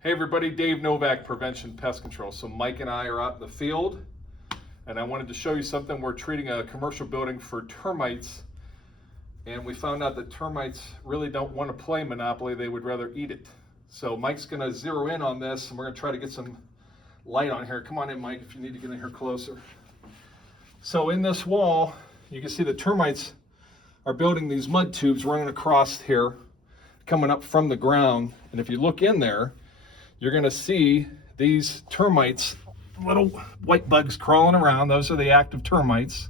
Hey everybody, Dave Novak, Prevention Pest Control. So Mike and I are out in the field, and I wanted to show you something. We're treating a commercial building for termites, and we found out that termites really don't want to play Monopoly, they would rather eat it. So Mike's gonna zero in on this, and we're gonna try to get some light on here. Come on in, Mike, if you need to get in here closer. So in this wall, you can see the termites are building these mud tubes running across here, coming up from the ground. And if you look in there, you're gonna see these termites, little white bugs crawling around. Those are the active termites.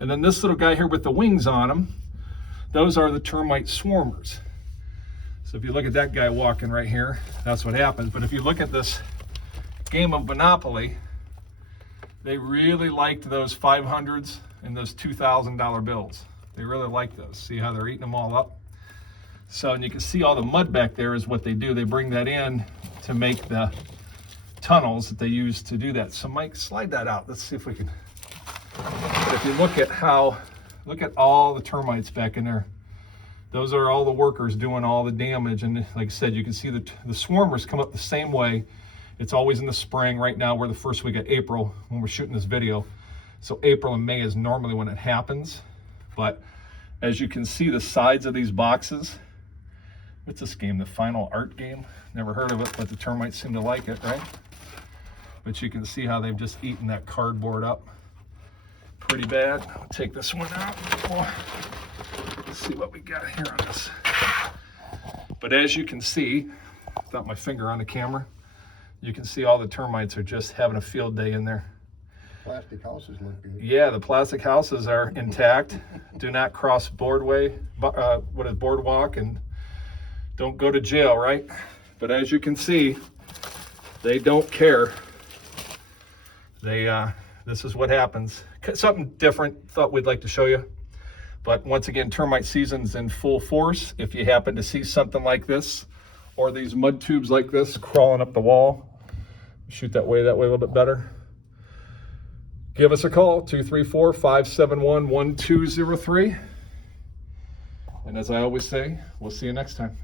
And then this little guy here with the wings on him, those are the termite swarmers. So if you look at that guy walking right here, that's what happens. But if you look at this game of Monopoly, they really liked those 500s and those $2,000 bills. They really like those. See how they're eating them all up? So, and you can see all the mud back there is what they do. They bring that in to make the tunnels that they use to do that. So Mike, slide that out. Let's see if we can. But if you look at all the termites back in there. Those are all the workers doing all the damage. And like I said, you can see the swarmers come up the same way. It's always in the spring. Right now, we're the first week of April when we're shooting this video. So April and May is normally when it happens. But as you can see, the sides of these boxes, what's this game? The Final Art game? Never heard of it, but the termites seem to like it, right? But you can see how they've just eaten that cardboard up pretty bad. I'll take this one out. Let's see what we got here on this. But as you can see, without my finger on the camera, you can see all the termites are just having a field day in there. Plastic houses look good. Yeah, the plastic houses are intact. Do not cross boardwalk, and don't go to jail, right? But as you can see, they don't care. This is what happens. Something different, thought we'd like to show you. But once again, termite season's in full force. If you happen to see something like this, or these mud tubes like this crawling up the wall, shoot that way a little bit better. Give us a call, 234-571-1203. And as I always say, we'll see you next time.